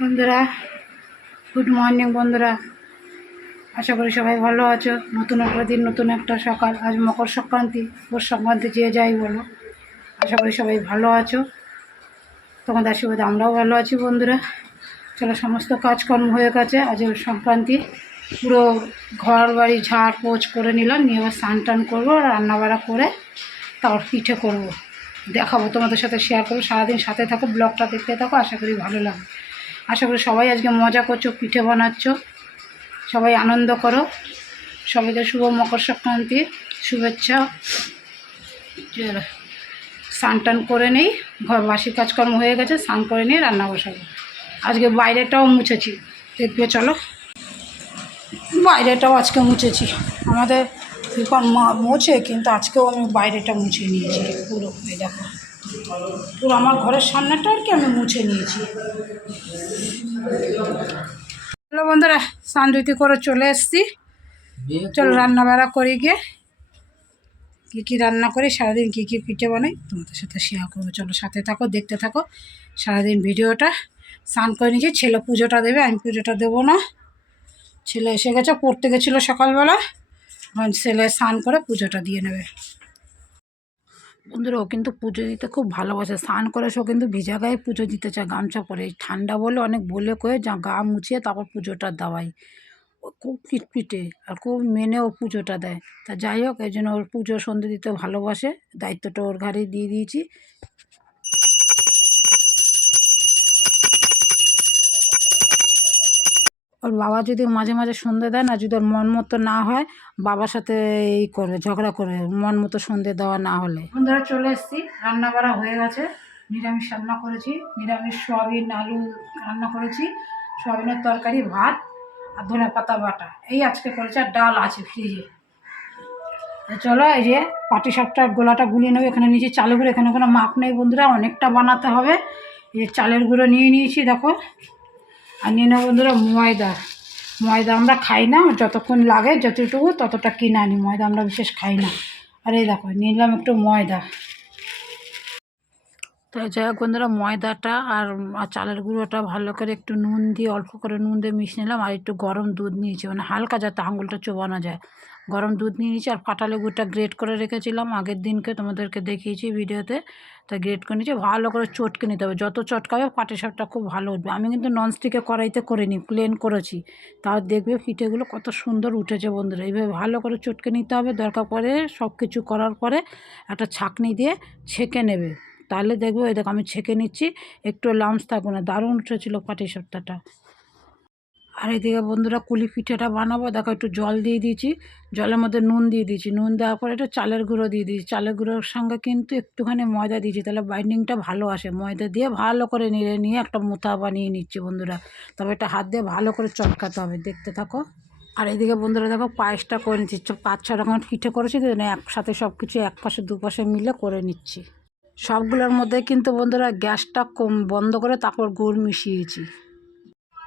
বন্ধুরা good morning বন্ধুরা। আশা করি সবাই ভালো আছো। নতুন একটা দিন, নতুন একটা সকাল। আজ মকর সংক্রান্তি। পৌষ সংক্রান্তি যে যাই বলো, আশা করি সবাই ভালো আছো। তোমাদের আশীর্বাদ আমরাও ভালো আছি বন্ধুরা। চলো, সমস্ত কাজকর্ম হয়ে গেছে। আজ সংক্রান্তি। পুরো ঘর বাড়ি ঝাড় পোছ করে নিলাম। নিয়ে এবার স্নান টান করব রান্নাবাড়া করে তারপর পিঠে করব। দেখাবো, তোমাদের সাথে শেয়ার করব। সারাদিন সাথে থাকো, ব্লগটা দেখতে থাকো। আশা করি ভালো লাগবে। আশা করি সবাই আজকে মজা করছ, পিঠে বানাচ্ছ। সবাই আনন্দ করো। সবাইকে শুভ মকর সংক্রান্তির শুভেচ্ছা। স্নান টান করে নেই, ঘর বাসি কাজকর্ম হয়ে গেছে, স্নান করে নিয়ে রান্না বসাবো। আজকে বাইরেটাও মুছেছি। দেখবে, চলো। বাইরেটাও আজকে মুছেছি। আমাদের মোছে, কিন্তু আজকেও আমি বাইরেটা মুছে নিয়েছি। পুরো দেখো। পুরো আমার ঘরের সামনেটা আর কি আমি মুছে নিয়েছি। হ্যালো বন্ধুরা সানরুতি করে চলে এসছি। চলো রান্না বাড়া করি গিয়ে। কী কী রান্না করি, সারাদিন কী কী পিঠে বানাই তোমাদের সাথে শেয়ার করব। চলো সাথে থাকো, দেখতে থাকো সারাদিন ভিডিওটা। স্নান করে নিয়েছি, ছেলে পুজোটা দেবে, আমি পুজোটা দেবো না। ছেলে এসে গেছে, পড়তে গেছিল সকালবেলা। ছেলে স্নান করে পুজোটা দিয়ে নেবে। বন্ধুরা ও কিন্তু পুজো দিতে খুব ভালোবাসে। স্নান করে সে কিন্তু ভিজা গায়ে পুজো দিতে চায়, গামছা পরে। ঠান্ডা বলে অনেক বলে কয়ে যা গা মুছিয়ে তারপর পুজোটা দেওয়াই। খুব পিটপিটে আর খুব মেনে ও পুজোটা দেয়। তা যাই হোক, এই জন্য ওর পুজো সন্ধে দিতে ভালোবাসে। দায়িত্বটা ওর ঘাড়ে দিয়ে দিয়েছি। ওর বাবা যদি মাঝে মাঝে সন্ধে দেয় না, যদি ওর মন মতো না হয়, বাবার সাথে এই করবে ঝগড়া করবে মন মতো সন্ধে দেওয়া না হলে। বন্ধুরা চলে এসেছি রান্না বাড়া হয়ে গেছে। নিরামিষ রান্না করেছি, নিরামিষ সোয়াবিন, আলু রান্না করেছি, সোয়াবিনের তরকারি, ভাত আর ধনে পাতা বাটা। এই আজকে করেছে, আর ডাল আছে ফ্রিজে। চলো, এই যে পাটি সাপটার গোলাটা গুলিয়ে নেবে, এখানে নিচে চালের গুঁড়ো, এখানে কোনো মাপ নেই বন্ধুরা, অনেকটা বানাতে হবে। এই চালের গুঁড়ো নিয়ে নিয়েছি, দেখো। আর নিয়ে নেব বন্ধুরা ময়দা। ময়দা আমরা খাই না, যতক্ষণ লাগে, যতটুকু, ততটা কিনে আনি। ময়দা আমরা বিশেষ খাই না। আর এই দেখো, নিলাম একটু ময়দা। তো যাই হোক বন্ধুরা, ময়দাটা আর চালের গুঁড়োটা ভালো করে একটু নুন দিয়ে, অল্প করে নুন দিয়ে মিশিয়ে নিলাম। আর একটু গরম দুধ নিয়েছি। মানে হালকা যাতে আঙুলটা চোবানো যায়। গরম দুধ নিয়ে নিয়েছি, আর পাটালি গুড়টা গ্রেট করে রেখেছিলাম। আগের দিনকে তোমাদেরকে দেখিয়েছি ভিডিওতে। তা গ্রেট করে নিয়েছি, ভালো করে চটকে নিতে হবে। যত চটকাবে পাটি সাপটা খুব ভালো উঠবে। আমি কিন্তু ননস্টিকে কড়াইতে করিনি প্লেন করেছি। তাও দেখবে পিঠেগুলো কত সুন্দর উঠেছে বন্ধুরা। এইভাবে ভালো করে চটকে নিতে হবে। দরকার পড়ে সব কিছু করার পরে একটা ছাঁকনি দিয়ে ছেঁকে নেবে। তাহলে দেখবে, ওই দেখো আমি ছেঁকে নিচ্ছি, একটু লামস থাকবে না। দারুণ উঠেছিলো পাটি সাপটাটা আর এদিকে বন্ধুরা কুলি পিঠেটা বানাবো। দেখো একটু জল দিয়ে দিয়েছি। জলের মধ্যে নুন দিয়ে দিয়েছি। নুন দেওয়ার পরে একটু চালের গুঁড়ো দিয়ে দিয়েছি। চালের গুঁড়োর সঙ্গে কিন্তু একটুখানি ময়দা দিয়েছি। তাহলে বাইন্ডিংটা ভালো আসে। ময়দা দিয়ে ভালো করে নিয়ে নিয়ে একটা মুথা বানিয়ে নিচ্ছি বন্ধুরা। তবে এটা হাত দিয়ে ভালো করে চটকাতে হবে। দেখতে থাকো। আর এদিকে বন্ধুরা দেখো পায়েসটা করে নিচ্ছি। পাঁচ ছ রকমের পিঠে করেছি। তো একসাথে সব কিছু এক পাশে দুপাশে মিলে করে নিচ্ছি। সবগুলোর মধ্যে কিন্তু বন্ধুরা গ্যাসটা কম বন্ধ করে তারপর গুড় মিশিয়েছি।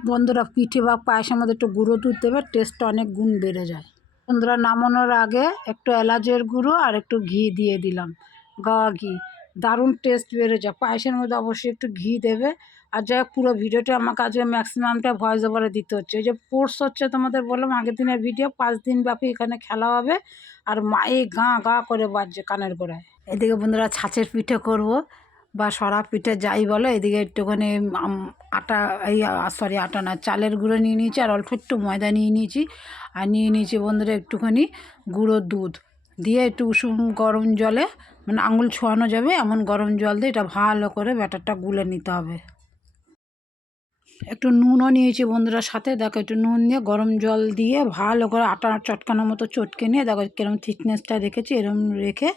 বন্ধুরা পিঠে বা পায়েসের মধ্যে একটু গুঁড়ো দুধ দেবে টেস্টটা অনেক গুণ বেড়ে যায়। বন্ধুরা নামানোর আগে একটু এলাচের গুঁড়ো আর একটু ঘি দিয়ে দিলাম। গাওয়া ঘি, দারুণ টেস্ট বেড়ে যায়। পায়েসের মধ্যে অবশ্যই একটু ঘি দেবে। আর যাই পুরো ভিডিওটা আমার কাছে ম্যাক্সিমামটা ভয়েস ওভারে দিতে হচ্ছে। এই যে পোর্স হচ্ছে তোমাদের বললাম, আগের দিনের ভিডিও পাঁচ দিন ব্যাপী এখানে খেলা হবে। আর মায়ে গা গা করে বাজছে কানের গোড়ায়। এদিকে বন্ধুরা ছাঁচের পিঠে করব। বা সরা পিঠে যাই বলো, এদিকে একটুখানি আটা, এই সরি আটা না, চালের গুঁড়ো নিয়ে নিয়েছি আর অল্প একটু ময়দা নিয়ে নিয়েছি। আর নিয়ে নিয়েছি বন্ধুরা একটুখানি গুঁড়ো দুধ। দিয়ে একটু উষুম গরম জলে মানে আঙুল ছোঁয়ানো যাবে, এমন গরম জল দিয়ে এটা ভালো করে ব্যাটারটা গুলে নিতে হবে। একটু নুনও নিয়েছি বন্ধুরা সাথে, দেখো একটু নুন দিয়ে গরম জল দিয়ে ভালো করে আটা চটকানোর মতো চটকে নিয়ে, দেখো কিরম থিকনেসটা রেখেছি, এরম রেখে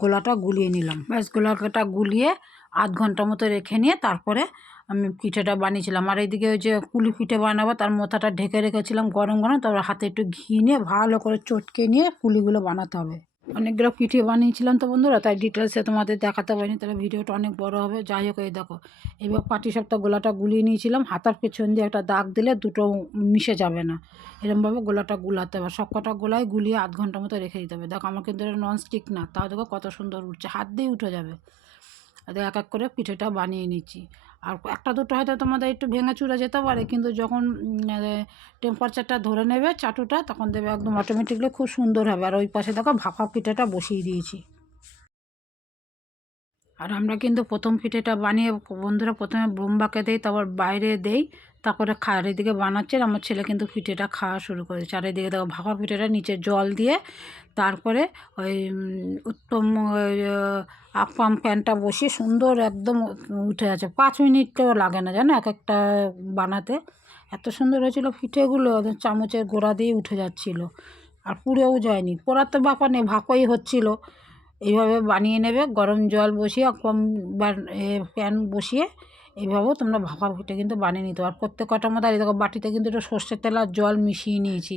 গোলাটা গুলিয়ে নিলাম। ব্যাস গোলাটা গুলিয়ে আধ ঘণ্টা মতো রেখে নিয়ে তারপরে আমি পিঠেটা বানিয়েছিলাম। আর এইদিকে ওই যে কুলি পিঠে বানাবো, তার মাথাটা ঢেকে রেখেছিলাম গরম গরম, তারপর হাতে একটু ঘি নিয়ে ভালো করে চটকে নিয়ে কুলিগুলো বানাতে হবে। অনেকগুলো পিঠে বানিয়েছিলাম তো বন্ধুরা, তাই ডিটেলসে তোমাদের দেখাতে পারিনি, তাহলে ভিডিওটা অনেক বড় হবে। যাই হোক, এই দেখো, এবার পাটি সাপটা গোলাটা গুলিয়ে নিয়েছিলাম, হাতার পেছন দিয়ে একটা দাগ দিলে দুটো মিশে যাবে না। এরমভাবে গোলাটা গুলাতে হবে সব কটা গোলায় গুলিয়ে আধ ঘণ্টা মতো রেখে দিতে হবে। দেখো, আমার কিন্তু ননস্টিক না, তাও দেখো কত সুন্দর উঠছে, হাত দিয়ে উঠে যাবে। এক এক করে পিঠেটা বানিয়ে নিচ্ছি। আর একটা দুটো হয়তো তোমাদের একটু ভেঙে চুরে যেতে পারে কিন্তু যখন টেম্পারেচারটা ধরে নেবে চাটুটা তখন দেবে একদম অটোমেটিকলি খুব সুন্দর হবে। আর ওই পাশে দেখো ভাপা পিঠেটা বসিয়ে দিয়েছি। আর আমরা কিন্তু প্রথম পিঠেটা বানিয়ে বন্ধুরা প্রথমে বোম্বাকে দেই তারপর বাইরে দেই। তারপরে খায় এদিকে বানাচ্ছে আমার ছেলে কিন্তু পিঠেটা খাওয়া শুরু করেছে। চারিদিকে দেখো, ভাপা পিঠেটা নিচে জল দিয়ে তারপরে ওই উত্তম আপাম প্যানটা বসিয়ে সুন্দর একদম উঠে আছে। পাঁচ মিনিটও লাগে না, জানো এক একটা বানাতে। এত সুন্দর হয়েছিল পিঠেগুলো চামচের গোড়া দিয়ে উঠে যাচ্ছিল। আর পুড়েও যায়নি। পোড়ার তো ব্যাপার নেই, ভাপাই হচ্ছিল। এইভাবে বানিয়ে নেবে, গরম জল বসিয়ে কম প্যান বসিয়ে এইভাবেও তোমরা ভাপা পিঠে কিন্তু বানিয়ে নিতে পারো। প্রত্যেক কটার মধ্যে আর দেখো বাটিতে কিন্তু একটু সর্ষের তেল আর জল মিশিয়ে নিয়েছি।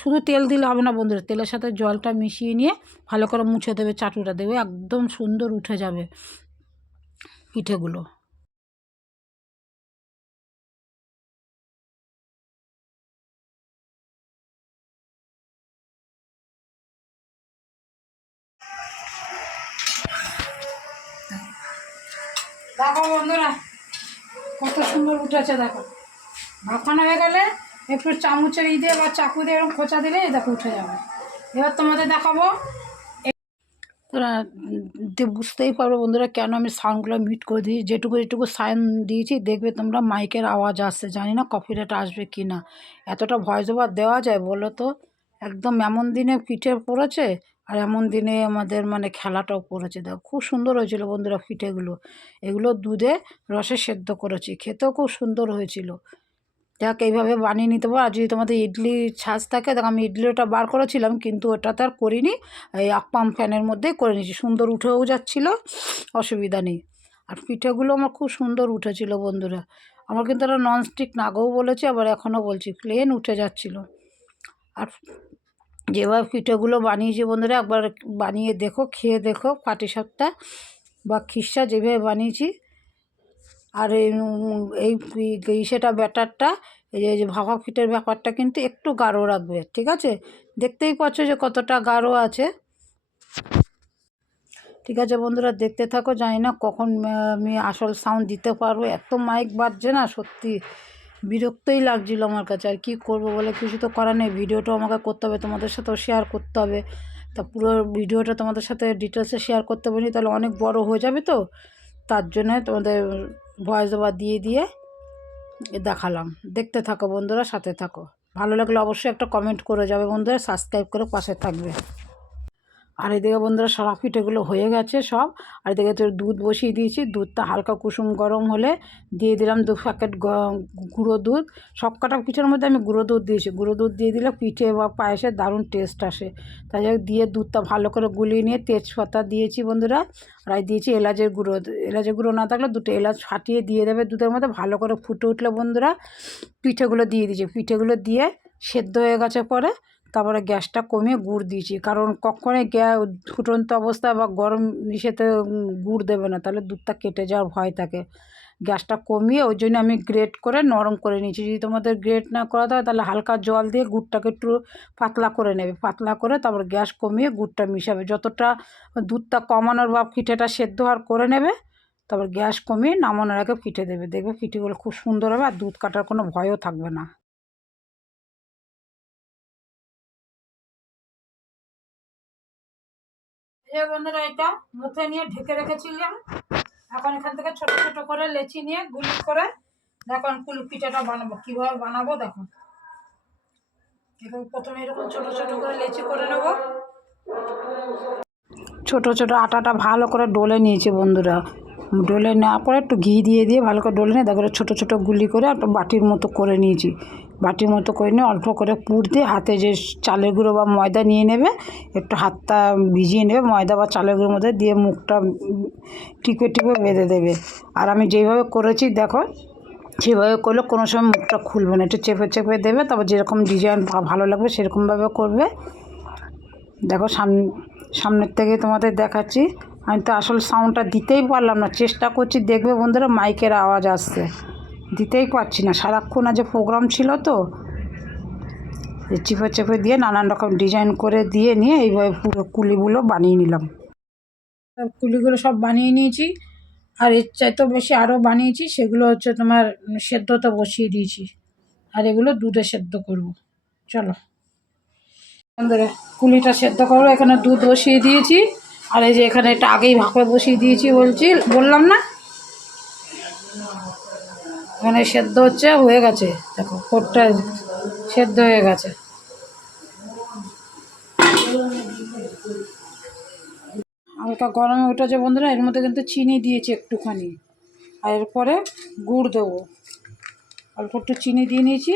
শুধু তেল দিলে হবে না বন্ধুরা, তেলের সাথে জলটা মিশিয়ে নিয়ে ভালো করে মুছে দেবে, চাটুটা দেবে, একদম সুন্দর উঠে যাবে পিঠেগুলো। বন্ধুরা কত সুন্দর উঠেছে দেখো। ভাপানো হয়ে গেলে একটু চামচের ই দিয়ে বা চাকু দিয়ে এরকম খোঁচা দিলে দেখো উঠে যাবে। এবার তোমাদের দেখাবো। তোরা বুঝতেই পারবে বন্ধুরা কেন আমি সাউন্ডগুলো মিট করে দিই যেটুকু যেটুকু সাইন দিয়েছি, দেখবে তোমরা মাইকের আওয়াজ আসছে। জানি না কপিরাইট আসবে কি না এতটা ভয়েস ওভার দেওয়া যায় বলো তো? একদম এমন দিনে পিঠে পড়েছে আর এমন দিনে আমাদের মানে খেলাটাও করেছে দেখো, খুব সুন্দর হয়েছিল বন্ধুরা পিঠেগুলো এগুলো দুধে রসে সেদ্ধ করেছি। খেতেও খুব সুন্দর হয়েছিল। দেখ, এইভাবে বানিয়ে নিতে পারো। আর যদি তোমাদের ইডলি ছাঁচ থাকে, দেখ, আমি ইডলি ওটা বার করেছিলাম, কিন্তু ওটা তো আর করিনি। এই আপ্পাম ফ্যানের মধ্যেই করে নিয়েছি। সুন্দর উঠেও যাচ্ছিল, অসুবিধা নেই। আর পিঠেগুলো আমার খুব সুন্দর উঠেছিল বন্ধুরা। আমার কিন্তু ওরা ননস্টিক নাগও বলেছে, আবার এখনও বলছি, প্লেন উঠে যাচ্ছিল। আর যেভাবে পিঠেগুলো বানিয়েছি বন্ধুরা, একবার বানিয়ে দেখো, খেয়ে দেখো পাটিসাপটা বা খিসা যেভাবে বানিয়েছি। আর এই এই ব্যাটারটা, এই যে- ভাপা পিঠের ব্যাপারটা কিন্তু একটু গাঢ় রাখবে, ঠিক আছে? দেখতেই পাচ্ছ যে কতটা গাঢ় আছে। ঠিক আছে বন্ধুরা, দেখতে থাকো, জানি না কখন আমি আসল সাউন্ড দিতে পারব, এত মাইক বাজছে না, সত্যি। বিরক্তই লাগছিল আমার কাছে। আর কী করব বলে? কিছু তো করার নেই। ভিডিওটাও আমাকে করতে হবে, তোমাদের সাথেও শেয়ার করতে হবে। তা পুরো ভিডিওটা তোমাদের সাথে ডিটেলসে শেয়ার করতে পারি তাহলে অনেক বড় হয়ে যাবে তো? তার জন্যে তোমাদের ভয়েস ওভার দিয়ে দিয়ে দেখালাম। দেখতে থাকো বন্ধুরা, সাথে থাকো। ভালো লাগলে অবশ্যই একটা কমেন্ট করে যাবে বন্ধুরা সাবস্ক্রাইব করে পাশে থাকবে। আর এদিকে বন্ধুরা সব পিঠেগুলো হয়ে গেছে সব। আর এদিকে তোর দুধ বসিয়ে দিয়েছি। দুধটা হালকা কুসুম গরম হলে দিয়ে দিলাম দু প্যাকেট গুঁড়ো দুধ। সব কটা পিঠের মধ্যে আমি গুঁড়ো দুধ দিয়েছি। গুঁড়ো দুধ দিয়ে দিলে পিঠে বা পায়েসে দারুণ টেস্ট আসে। তাই দিয়ে দুধটা ভালো করে গুলিয়ে নিয়ে তেজপাতা দিয়েছি বন্ধুরা। আর দিয়েছি এলাচের গুঁড়ো। এলাচের গুঁড়ো না থাকলে দুটো এলাচ ফাটিয়ে দিয়ে দেবে দুধের মধ্যে। ভালো করে ফুটে উঠলে বন্ধুরা পিঠেগুলো দিয়ে দিয়েছি। পিঠেগুলো দিয়ে সেদ্ধ হয়ে গেছে পরে তারপরে গ্যাসটা কমিয়ে গুড় দিয়েছি। কারণ কখনোই গ্যাস ফুটন্ত অবস্থা বা গরম ইসেতে গুড় দেবে না, তাহলে দুধটা কেটে যাওয়ার ভয় থাকে। গ্যাসটা কমিয়ে ওই জন্য আমি গ্রেট করে নরম করে নিয়েছি। যদি তোমাদের গ্রেট না করাতে হয় তাহলে হালকা জল দিয়ে গুড়টাকে একটু পাতলা করে নেবে। পাতলা করে তারপর গ্যাস কমিয়ে গুড়টা মিশাবে। যতটা দুধটা কমানোর বা পিঠেটা সেদ্ধ আর করে নেবে, তারপর গ্যাস কমিয়ে নামানোর আগে পিঠে দেবে। দেখবে পিঠেগুলো খুব সুন্দর হবে আর দুধ কাটার কোনো ভয়ও থাকবে না। বন্ধুরা এটা মুখে নিয়ে ঢেকে রেখেছিলাম। এখন এখান থেকে ছোট ছোট করে লেচি নিয়ে গুলি করে দেখো কুলি পিঠাটা বানাবো। কীভাবে বানাবো দেখো। এরকম প্রথমে এরকম ছোট ছোট করে লেচি করে নেব। ছোট ছোট আটাটা ভালো করে ডলে নিয়েছে বন্ধুরা। ডলে নেওয়ার পরে একটু ঘি দিয়ে দিয়ে ভালো করে ডলে নিয়ে তারপরে ছোটো ছোটো গুলি করে একটা বাটির মতো করে নিয়েছি। বাটির মতো করে নিয়ে অল্প করে পুর দিয়ে হাতে যে চালের গুঁড়ো বা ময়দা নিয়ে নেবে, একটু হাতটা ভিজিয়ে নেবে, ময়দা বা চালের গুঁড়োর মধ্যে দিয়ে মুখটা টিপে টিপে বেঁধে দেবে। আর আমি যেইভাবে করেছি দেখো, সেভাবে করলে কোনো সময় মুখটা খুলবে না, একটু চেপে চেপে দেবে, তারপর যেরকম ডিজাইন ভালো লাগবে সেরকমভাবে করবে। দেখো সামনে সামনের থেকে তোমাদের দেখাচ্ছি। আমি তো আসল সাউন্ডটা দিতেই পারলাম না। চেষ্টা করছি, দেখবে বন্ধুরা মাইকের আওয়াজ আসছে। দিতেই পারছি না। সারাক্ষণ আজ প্রোগ্রাম ছিল তো চিপে চেপে দিয়ে নানান রকম ডিজাইন করে দিয়ে নিয়ে এইভাবে পুরো কুলিগুলো বানিয়ে নিলাম। কুলিগুলো সব বানিয়ে নিয়েছি। আর এর চাইতেও বেশি আরও বানিয়েছি, সেগুলো হচ্ছে তোমার সেদ্ধতে বসিয়ে দিয়েছি। আর এগুলো দুধে সেদ্ধ করব। চলো। বন্ধুরা, কুলিটা সেদ্ধ করব। এখানে দুধ বসিয়ে দিয়েছি। আর এই যে এখানে এটা আগেই ভাপে বসিয়ে দিয়েছি, বলছি, বললাম না? এখানে সেদ্ধ হচ্ছে, হয়ে গেছে। দেখো, কোটটা সেদ্ধ হয়ে গেছে। হালকা গরমে উঠেছে বন্ধুরা, এর মধ্যে কিন্তু চিনি দিয়েছি একটুখানি। আর এরপরে গুড় দেবো। অল্প একটু চিনি দিয়ে নিয়েছি,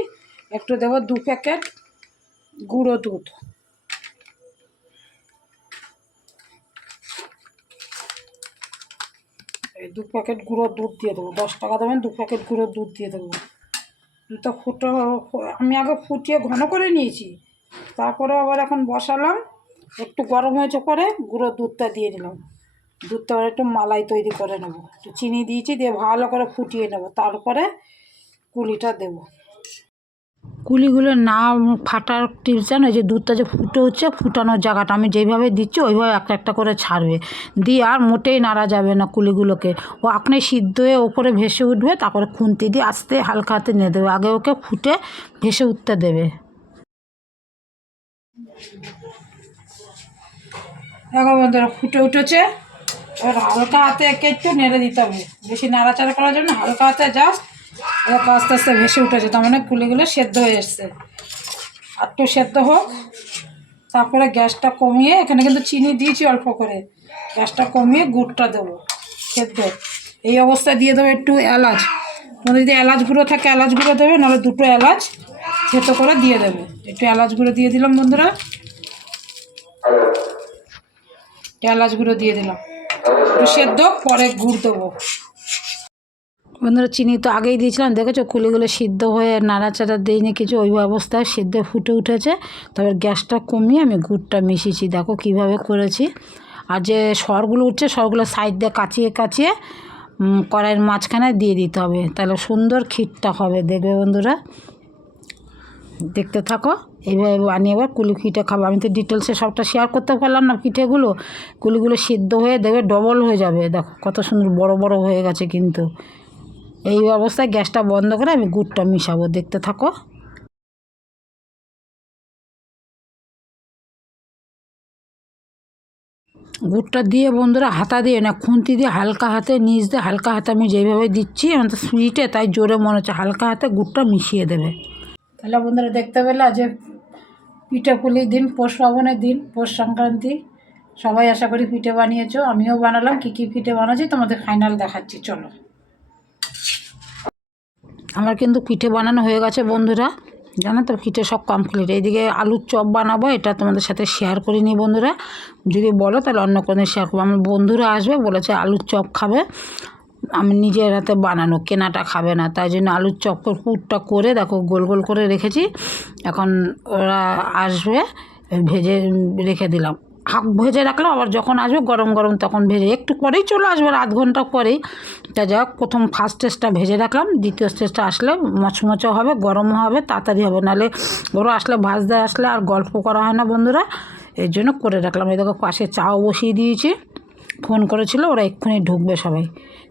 একটু দেবো দু প্যাকেট গুঁড়ো দুধ এই দু প্যাকেট গুঁড়ো দুধ দিয়ে দেবো। দশ টাকা দেবেন, দু প্যাকেট গুঁড়ো দুধ দিয়ে দেবো। দুধটা ফুটো, আমি আগে ফুটিয়ে ঘন করে নিয়েছি। তারপরে আবার এখন বসালাম। একটু গরম হয়েছে পরে গুঁড়ো দুধটা দিয়ে দিলাম। দুধটা একটু মালাই তৈরি করে নেব। একটু চিনি দিয়েছি, দিয়ে ভালো করে ফুটিয়ে নেব। তারপরে কুলিটা দেবো। কুলিগুলো না ফাটার টিপস জানো? যে দুধটা যে ফুটে হচ্ছে ফুটানোর জায়গাটা আমি যেইভাবে দিচ্ছি, ওইভাবে একটা একটা করে ছাড়বে। দিয়ে আর মোটেই নাড়া যাবে না কুলিগুলোকে। ও আপনি সিদ্ধ হয়ে ওপরে ভেসে উঠবে, তারপরে খুন্তি দিয়ে আস্তে হালকা হাতে নিয়ে দেবে। আগে ওকে ফুটে ভেসে উঠতে দেবে। দেখো ফুটে উঠেছে। এবার হালকা হাতে একে একটু নেড়ে দিতে হবে। বেশি নাড়াচাড়া করার জন্য হালকা হাতে জাস্ট এরকম আস্তে আস্তে ভেসে উঠেছে তার মানে কুলিগুলো সেদ্ধ হয়ে এসছে। একটু সেদ্ধ হোক, তারপরে গ্যাসটা কমিয়ে, এখানে কিন্তু চিনি দিয়েছি অল্প করে, গ্যাসটা কমিয়ে গুড়টা দেবো, সেদ্ধ। এই অবস্থায় দিয়ে দেবো একটু এলাচ। তোমাদের যদি এলাচ গুঁড়ো থাকে, এলাচ গুঁড়ো দেবে, নাহলে দুটো এলাচ থেতো করে দিয়ে দেবে। একটু এলাচ গুঁড়ো দিয়ে দিলাম বন্ধুরা। এলাচ গুঁড়ো দিয়ে দিলাম। একটু সেদ্ধ পরে গুড় দেবো। বন্ধুরা চিনি তো আগেই দিয়েছিলাম, দেখেছ? কুলিগুলো সিদ্ধ হয়ে নাড়াচাড়া দিইনি কিছু, ওই অবস্থায় সিদ্ধ ফুটে উঠেছে। তবে গ্যাসটা কমিয়ে আমি গুড়টা মিশিয়েছি, দেখো কীভাবে করেছি। আর যে সরগুলো উঠছে, সরগুলো সাইড দিয়ে কাচিয়ে কাচিয়ে কড়াইয়ের মাঝখানে দিয়ে দিতে হবে। তাহলে সুন্দর ক্ষীরটা হবে, দেখবে বন্ধুরা? দেখতে থাকো, এইভাবে বানিয়ে এবার কুলি পিঠে খাব। আমি তো ডিটেলসে সবটা শেয়ার করতে পারলাম না পিঠেগুলো। কুলিগুলো সিদ্ধ হয়ে দেখবে ডবল হয়ে যাবে, দেখো কত সুন্দর বড় বড় হয়ে গেছে কিন্তু। এই অবস্থায় গ্যাসটা বন্ধ করে আমি গুড়টা মিশাবো, দেখতে থাকো। গুড়টা দিয়ে বন্ধুরা হাতা দিয়ে না, খুন্তি দিয়ে হালকা হাতে, নিচ দিয়ে হালকা হাতে আমি যেইভাবে দিচ্ছি আমার তো সুইটে তাই জোরে মনে হচ্ছে, হালকা হাতে গুড়টা মিশিয়ে দেবে। তাহলে বন্ধুরা দেখতে পেলে আজ পিঠে পুলির দিন, পৌষ পার্বণের দিন, পৌষ সংক্রান্তি। সবাই আশা করি পিঠে বানিয়েছো, আমিও বানালাম, কী কী পিঠে বানাচ্ছি তোমাদের ফাইনাল দেখাচ্ছি, চলো। আমার কিন্তু পিঠে বানানো হয়ে গেছে বন্ধুরা। জানো তো, পিঠে সব কমপ্লিট এইদিকে আলুর চপ বানাবো, এটা তোমাদের সাথে শেয়ার করিনি বন্ধুরা। যদি বলো তাহলে অন্য কোনো শেয়ার করব। আমার বন্ধুরা আসবে, বলেছে আলুর চপ খাবে। আমি নিজের হাতে বানানো, কেনাটা খাবে না। তাই জন্য আলুর চপ করে পুরটা করে, দেখো, গোল গোল করে রেখেছি। এখন ওরা আসবে, ভেজে রেখে দিলাম। হাফ ভেজে রাখলাম, আবার যখন আসবে গরম গরম তখন ভেজে, একটু পরেই চলে আসবে আধ ঘণ্টা পরেই। তা যাক প্রথম ফার্স্ট স্টেজটা ভেজে রাখলাম, দ্বিতীয় স্টেজটা আসলে মচমচো হবে, গরমও হবে, তাড়াতাড়ি হবে, নাহলে ওরা আসলে ভাজতে আসলে আর গল্প করা হয় না বন্ধুরা। এর জন্য করে রাখলাম। এই দেখো পাশে চাও বসিয়ে দিয়েছি, ফোন করেছিল, ওরা এক্ষুনি ঢুকবে সবাই।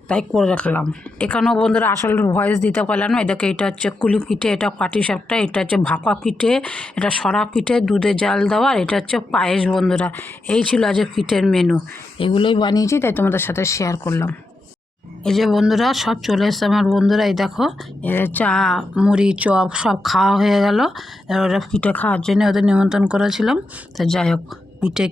তাই করে রাখলাম। এখানেও বন্ধুরা আসল ভয়েস দিতে পারলাম না। এদেরকে এটা হচ্ছে কুলি পিঠে, এটা পাটি সাপটা, এটা হচ্ছে ভাপা পিঠে, এটা সরা পিঠে, দুধে জাল দেওয়া এটা হচ্ছে পায়েস বন্ধুরা। এই ছিল আজ পিঠের মেনু এগুলোই বানিয়েছি, তাই তোমাদের সাথে শেয়ার করলাম। এই যে বন্ধুরা, সব চলে এসছে আমার বন্ধুরা, এই দেখো। চা, মুড়ি, চপ, সব খাওয়া হয়ে গেল। এবার ওরা পিঠে খাওয়ার জন্য ওদের নিমন্ত্রণ করেছিলাম। তা যাই হোক পিঠে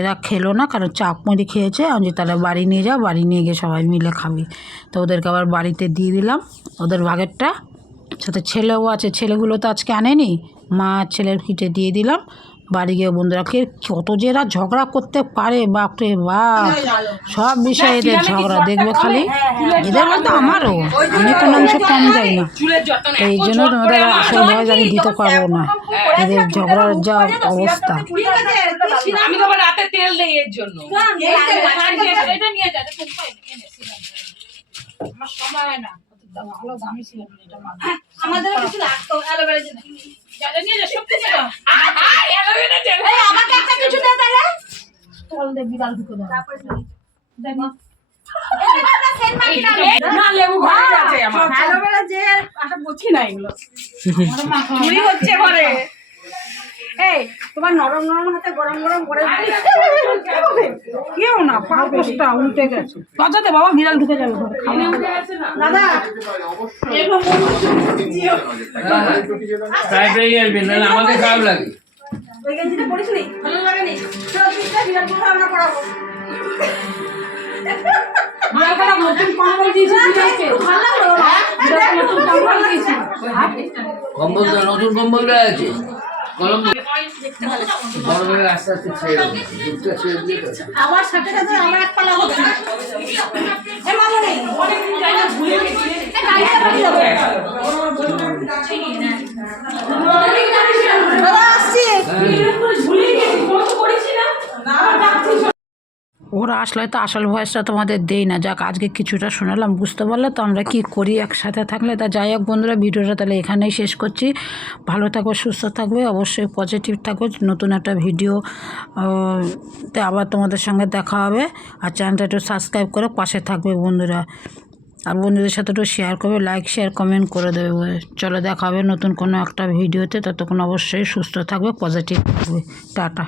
এরা খেলো না, কারণ চাপ মুড়ি খেয়েছে। আমি যে তাহলে বাড়ি নিয়ে যাও, বাড়ি নিয়ে গিয়ে সবাই মিলে খাবি। তো ওদেরকে আবার বাড়িতে দিয়ে দিলাম, ওদের ভাগেরটা। সাথে ছেলেও আছে, ছেলেগুলো তো আজকে আনেনি। মা ছেলের পিঠে দিয়ে দিলাম বাড়ি গিয়ে বন্ধুরা কে কত যে এরা ঝগড়া করতে পারে বাপরে বাপ সব বিষয়ে এদের ঝগড়া দেখবে খালি এদের মধ্যে আমারও আমি কোনো অংশ কম যাই না তো এই জন্য তোমাদের আসল ভয় আমি দিতে পারব না এদের ঝগড়ার যা অবস্থা আমি রাতে তেল নেই এর জন্য এটা নিয়ে আমার সময় না আমাদের কিছু লাগতো অ্যালোভেরা জেল যা যা নিয়ে যা সব কিছু দাও অ্যালোভেরা জেল আমাকে একটা কিছু দে তাহলে তল দিয়ে বিড়াল ঢুকে আছে আমার অ্যালোভেরা যে আশা বুঝি না এগুলো হচ্ছে ঘরে এই তোমার নরম নরম হাতে গরম গরম করে কেউ না পাপোসটা উল্টে গেছে। বাজাতে বাবা বিড়াল ঢুকে যাবে দাদা। আমাদের খারাপ লাগে ওই গেঞ্জিটা পরিস নি? ভালো লাগেনি চল তুই বিড়াল পুরো আমরা পড়াবো নতুন কম্বল নতুন কম্বল তো নতুন আছে গরম গরমের আস্তে আস্তে ছেড়ে দুধটা ছেড়ে দিয়ে আবার সাথে সাথে আমার এক পালা হবে না এ মামনি এ গাড়িটা বাড়ি যাবে দাদা আসছি ওরা আসলে তো আসল ভয়েসটা তোমাদের দেই না। যাক, আজকে কিছুটা শোনালাম, বুঝতে পারলে তো আমরা কি করি একসাথে থাকলে। তা যাই হোক বন্ধুরা, ভিডিওটা তাহলে এখানেই শেষ করছি। ভালো থাকবে সুস্থ থাকবে, অবশ্যই পজিটিভ থাকবে নতুন একটা ভিডিও তে আবার তোমাদের সঙ্গে দেখা হবে। আর চ্যানেলটা একটু সাবস্ক্রাইব করে পাশে থাকবে বন্ধুরা। আর বন্ধুদের সাথে একটু শেয়ার করবে লাইক শেয়ার কমেন্ট করে দেবে চলো দেখা হবে নতুন কোনো একটা ভিডিওতে। ততক্ষণ অবশ্যই সুস্থ থাকবে পজিটিভ থাকবে। টাটা।